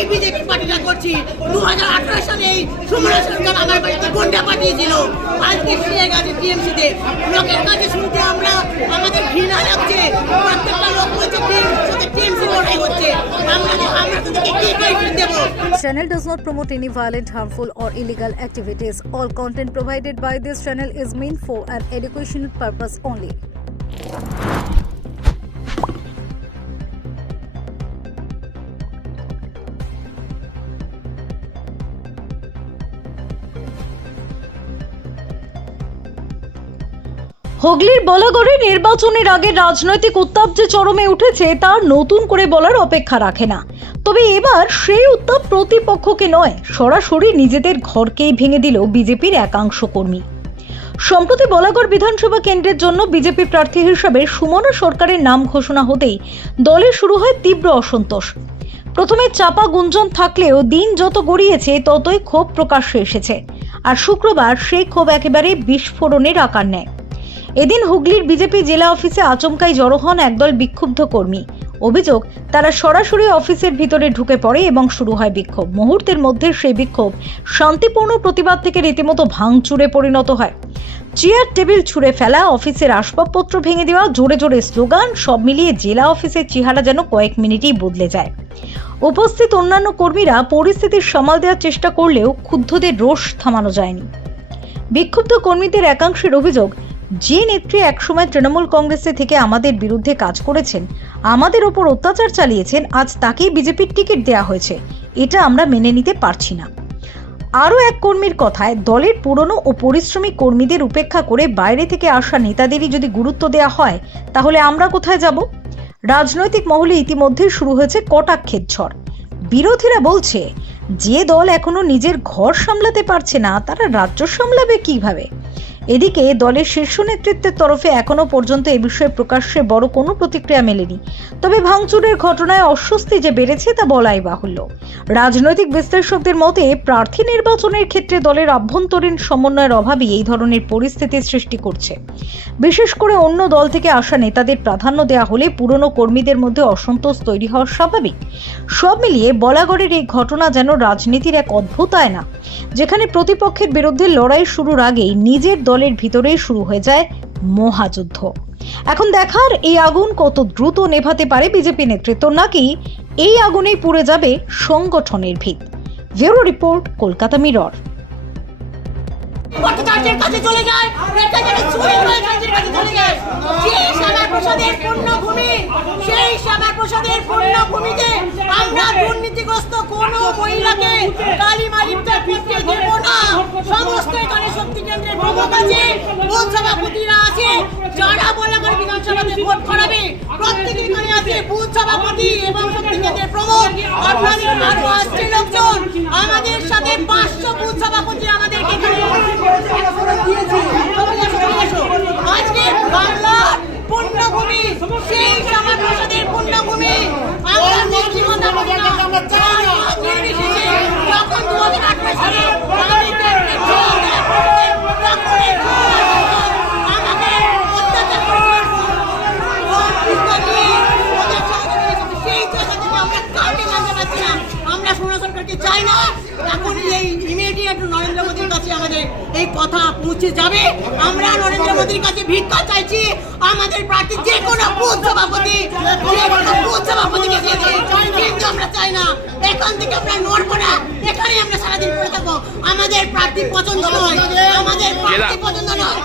এই বিজেপি পার্টিটা করছি। 2018 সালে এই সুমনা সরকার আমার বাড়িতে গুন্ডা পাঠিয়েছিল, আজকে সে গেছে টিএমসিতে। লোকের কাছে শুনতে আমরা আমাদের ঘৃণা লাগছে, প্রত্যেকটা লোক বলছে টিএমসি লড়াই হচ্ছে, আমরা তাদেরকে কি কৈফিয়ত দেব? Channel does not promote any violent, harmful or illegal activities. All content provided by this channel is meant for an educational purpose only. হুগলির বলাগড়ে নির্বাচনের আগে রাজনৈতিক উত্তাপ যে চরমে উঠেছে তা নতুন করে বলার অপেক্ষা রাখে না। তবে এবার সেই উত্তাপ প্রতিপক্ষকে নয়, সরাসরি নিজেদের ঘরকেই ভেঙে দিল বিজেপির একাংশ কর্মী। সম্প্রতি বলাগড় বিধানসভা কেন্দ্রের জন্য বিজেপি প্রার্থী হিসেবে সুমনা সরকারের নাম ঘোষণা হতেই দলে শুরু হয় তীব্র অসন্তোষ। প্রথমে চাপা গুঞ্জন থাকলেও দিন যত গড়িয়েছে ততই ক্ষোভ প্রকাশ্যে এসেছে, আর শুক্রবার সেই ক্ষোভ একেবারে বিস্ফোরণের আকার নেয়। এদিন হুগলির বিজেপি জেলা অফিসে আচমকাই জড়ো হন একদল বিক্ষুব্ধ কর্মী। অভিযোগ, তারা সরাসরি অফিসের ভিতরে ঢুকে পড়ে এবং শুরু হয় বিক্ষোভ। মুহূর্তের মধ্যে সেই বিক্ষোভ শান্তিপূর্ণ প্রতিবাদ থেকে রীতিমতো ভাঙচুরে পরিণত হয়। চেয়ার টেবিল ছুঁড়ে ফেলা, অফিসের আসবাবপত্র ভেঙে দেওয়া, জোরে জোরে স্লোগান, সব মিলিয়ে জেলা অফিসের চেহারা যেন কয়েক মিনিটেই বদলে যায়। উপস্থিত অন্যান্য কর্মীরা পরিস্থিতি সামাল দেওয়ার চেষ্টা করলেও ক্ষুব্ধদের রোষ থামানো যায়নি। বিক্ষুব্ধ কর্মীদের একাংশের অভিযোগ, যে নেত্রী একসময় তৃণমূল কংগ্রেসে থেকে আমাদের বিরুদ্ধে কাজ করেছেন, আমাদের ওপর অত্যাচার চালিয়েছেন, আজ তাকেই বিজেপির টিকিট দেওয়া হয়েছে, এটা আমরা মেনে নিতে পারছি না। আরও এক কর্মীর কথায়, দলের পুরনো ও পরিশ্রমী কর্মীদের উপেক্ষা করে বাইরে থেকে আসা নেতাদেরই যদি গুরুত্ব দেওয়া হয়, তাহলে আমরা কোথায় যাব? রাজনৈতিক মহলে ইতিমধ্যে শুরু হয়েছে কটাক্ষের ঝড়। বিরোধীরা বলছে, যে দল এখনো নিজের ঘর সামলাতে পারছে না, তারা রাজ্য সামলাবে কিভাবে? এদিকে দলের শীর্ষ নেতৃত্বের তরফে এখনো পর্যন্ত এ বিষয়ে প্রকাশ্যে বড় কোনো প্রতিক্রিয়া মেলেনি। তবে ভাঙচুরের ঘটনায় অস্বস্তি যে বেড়েছে তা বলাই বাহুল্য। রাজনৈতিক বিশ্লেষকদের মতে, প্রার্থী নির্বাচনের ক্ষেত্রে দলের আভ্যন্তরীণ সমন্বয়ের অভাবই এই ধরনের পরিস্থিতির সৃষ্টি করছে। বিশেষ করে অন্য দল থেকে আসা নেতাদের প্রাধান্য দেওয়া হলে পুরনো কর্মীদের মধ্যে অসন্তোষ তৈরি হওয়া স্বাভাবিক। সব মিলিয়ে বলাগড়ের এই ঘটনা যেন রাজনীতির এক অদ্ভুত আয়না, যেখানে প্রতিপক্ষের বিরুদ্ধে লড়াই শুরুর আগেই নিজের দলের ভিতরেই শুরু হয়ে যায় মহাযুদ্ধ। এখন দেখার, এই আগুন কত দ্রুত নেভাতে পারে বিজেপি নেতৃত্ব, নাকি এই আগুনেই পুড়ে যাবে সংগঠনের ভিত। Bureau report, Kolkata mirror. ভট্টাচার্যের কাছে চলে যায়, ভট্টাচার্যের চুরি হয়ে কাছে চলে যায়। সেই শ্যামাপ্রসাদের পূর্ণভূমি, সেই শ্যামাপ্রসাদের পূর্ণভূমিতে আমরা দুর্নীতিগ্রস্ত কোন মহিলাকে কালিমা লিপ্তে পিঠে দেব না। সমস্ত এখানে শক্তি কেন্দ্রের প্রমুখ আছে, বুথ সভাপতিরা আছে, যারা বলাগড় বিধানসভাতে ভোট করাবে প্রত্যেকে এখানে আছে, বুথ সভাপতি এবং শক্তি কেন্দ্রের প্রমুখ। আপনাদের আরো আসছে লোকজন, আমাদের সাথে 500 বুথ সভাপতি আমাদেরকে আজকে বাংলার পূর্ণভূমি, সেই শ্যামাপ্রসাদের পূর্ণভূমি আমরা যখন 2018 সালে আমরা সুমনা সরকারকে চাই না। এখন এই ইমিডিয়েট নরেন্দ্র মোদীর কাছে আমাদের এই কথা পৌঁছে যাবে। আমরা নরেন্দ্র মোদীর কাছে ভিক্ষা চাইছি, আমাদের প্রার্থী যে কোনো বুথ সভাপতিকে কিন্তু আমরা চাই না। এখান থেকে আমরা নড়বো না, এখানে আমরা সারাদিন পড়ে থাকবো। আমাদের প্রার্থী পছন্দ নয়, আমাদের প্রার্থী পছন্দ নয়।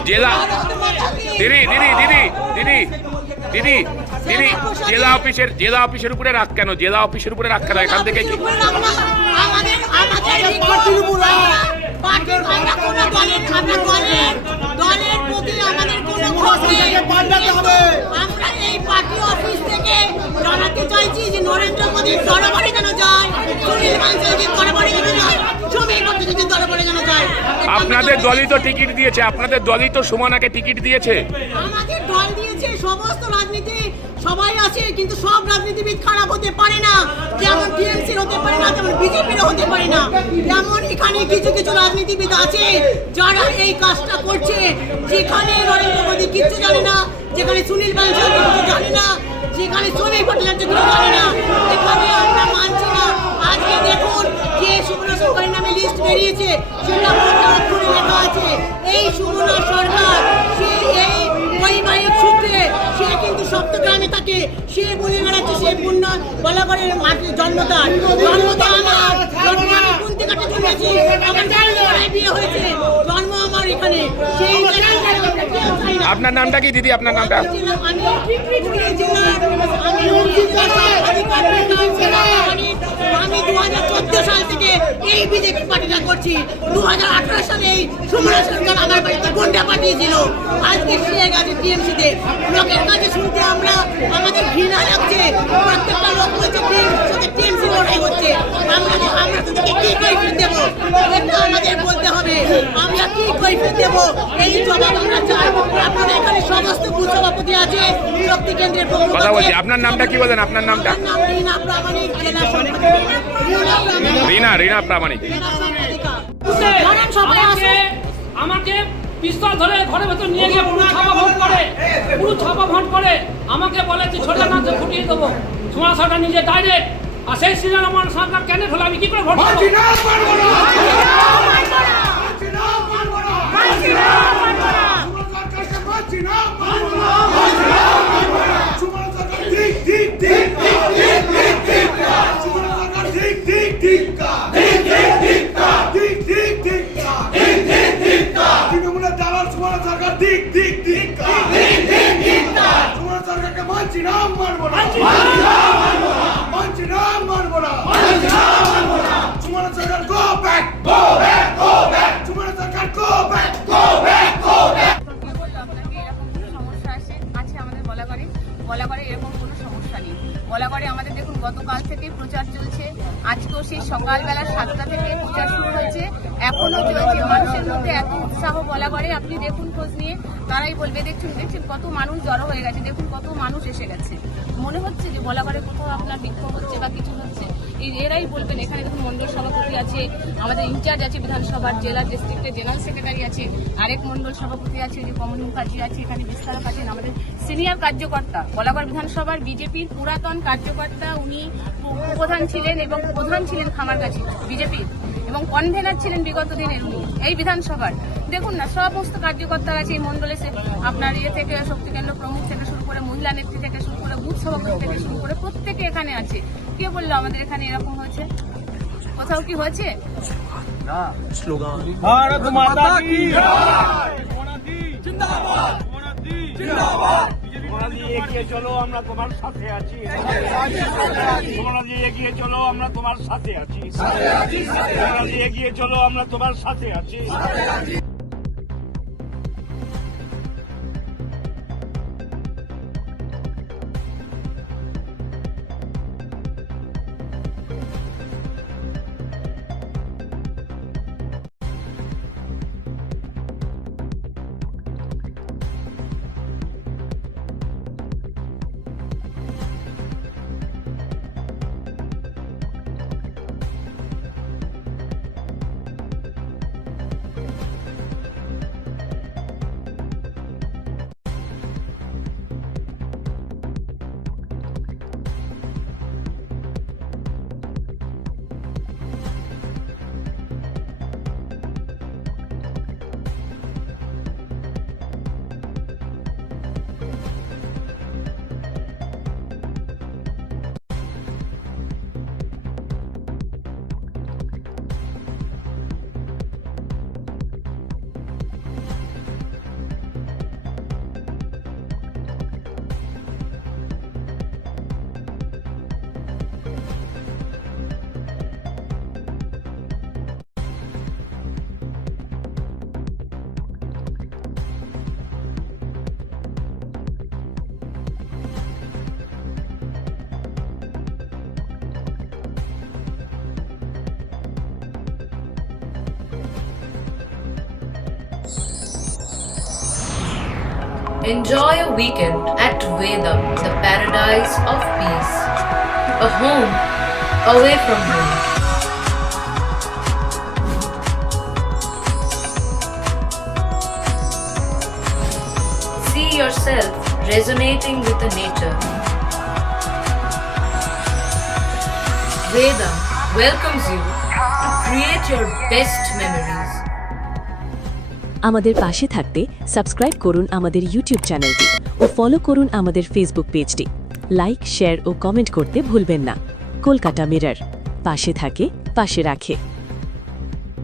দিদি জেলা অফিসের উপরে রাখ কেন? জেলা অফিসের উপরে রাখ কেন? এখান থেকে কি দলের প্রতি আমাদের কোনো ক্ষোভ নেই। আমরা এই পার্টি অফিস থেকে জানাতে চাইছি যে নরেন্দ্র মোদীর দরবারে যেন যায়, সুনীল বানসালজির দরবারে যেন যায়, সমীর ভট্টাচার্যের দরবারে যেন যায়। আপনাদের দলই তো টিকিট দিয়েছে, আপনাদের দলই তো সুমনাকে টিকিট দিয়েছে। আমাদের দল দিয়েছে, সমস্ত রাজনীতি সবাই আছে, কিন্তু সব রাজনীতিবিদ খারাপ হতে পারে না। যেমন টিএমসির হতে পারে না, তেমন বিজেপির হতে পারে না। যেমন এখানে কিছু কিছু রাজনীতিবিদ আছে যারা এই কাজটা করছে, যেখানে নরেন্দ্র মোদী কিচ্ছু জানে না, যেখানে সুনীল বানসাল কিছু জানে না, যেখানে সমীর ভট্টাচার্য কিছু জানে না। এখানে আমরা মানছি না। আজকে সেই পূর্ণ বলাগড়ের মাটির জন্মতা আমার জন্ম আমি কুন্তি কাটে জন্মেছি, আমার জায়গায় বিয়ে হয়েছে, জন্ম আমার এখানে। সেই জায়গায় আমরা কেউ চাই না। আপনার নামটা কি দিদি? আপনার নামটা? আমি 2014 সাল থেকে এই বিজেপি পার্টিটা করছি। 2018 সালে এই সুমনা সরকার আমার বাড়িতে গুন্ডা পাঠিয়েছিল, আজকে সে গেছে টিএমসিতে। লোকের কাছে শুনতে আমাদের ঘৃণা লাগছে, প্রত্যেকটা লোক বলছে টিএমসি লড়াই হচ্ছে। আমরা তাদেরকে কি কৈফিয়ত দেবো? এটা আমাদের বলতে হবে, আমরা কি কৈফিয়ত দেবো এই জবাব আমরা চাই। আপনারা এখানে সমস্ত বুথ সভাপতি আছে, শক্তি কেন্দ্রের পক্ষ কথা বলছি, থেকে। আপনার নামটা কি বলেন? আপনার নামটা? আমার নাম রীনা প্রামাণিক, জেলা সম্পাদিকা। রিনা প্রামাণিক। ধরেন সবাই আসে। আমাকে পিস্তল ধরে ঘরের ভেতর নিয়ে গিয়ে পুরো ছাপা ভোট করে আমাকে বলে যে ছোটা নাচে ফুটিয়ে দেবো। সুমনা সরকার নিজে ডাইরেক্ট, আর সেই শ্রীরামন সরকার কেন হলো আমি কি করে ভোট দেবো? আপনাকে এরকম কোনো সমস্যা আছে আমাদের বলাগড়ে এরকম কোনো সমস্যা নেই। বলাগড়ে আমাদের দেখুন গতকাল থেকে প্রচার চলছে, আজকেও সেই সকালবেলা 7টা থেকে প্রচার শুরু হয়েছে, এখনো চলছে। মানুষের মধ্যে এত উৎসাহ বলাগড়ে, আপনি দেখুন খোঁজ নিয়ে, তারাই বলবে দেখছেন কত মানুষ জড়ো হয়ে গেছে, দেখুন কত মানুষ এসে গেছে। মনে হচ্ছে যে বলাগড়ে কোথাও আপনার বিক্ষোভ হচ্ছে বা কিছু হচ্ছে, এরাই বলবেন। এখানে দেখুন মন্ডল সভাপতি আছে, আমাদের ইনচার্জ আছে বিধানসভার, জেলা ডিস্ট্রিক্টের জেনারেল সেক্রেটারি আছে, আরেক মন্ডল সভাপতি আছে যে কমল মুখার্জি আছে, এখানে বিস্তারক আছেন, আমাদের সিনিয়র কার্যকর্তা, বলাগড় বিধানসভার বিজেপির পুরাতন কার্যকর্তা, উনি উপপ্রধান ছিলেন এবং প্রধান ছিলেন খামারগাছি বিজেপির, এবং কনভেনার ছিলেন বিগত দিনের উনি এই বিধানসভার। দেখুন না, সমস্ত কার্যকর্তা আছে এই মন্ডলে, আপনার থেকে শক্তি কেন্দ্র প্রমুখ থেকে শুরু করে, মহিলা নেত্রী থেকে শুরু করে, বুথ সভাপতি থেকে শুরু করে প্রত্যেকে এখানে আছে। কে বললো আমাদের এখানে এরকম হয়েছে? কোথাও কি হয়েছে? भारत माता की जिंदाबाद, তোমরা দিয়ে এগিয়ে চলো, আমরা তোমার সাথে আছি। তোমরা দিয়ে এগিয়ে চলো, আমরা তোমার সাথে আছি। তোমরা দিয়ে এগিয়ে চলো, আমরা তোমার সাথে আছি। Enjoy a weekend at Vedam, the paradise of peace. A home away from home. See yourself resonating with the nature. Vedam welcomes you to create your best memories. আমাদের পাশে থাকতে সাবস্ক্রাইব করুন আমাদের ইউটিউব চ্যানেলটি ও ফলো করুন আমাদের Facebook পেজটি। Like, share ও comment করতে ভুলবেন না। কলকাতা মিরর, পাশে থাকে, পাশে রাখে।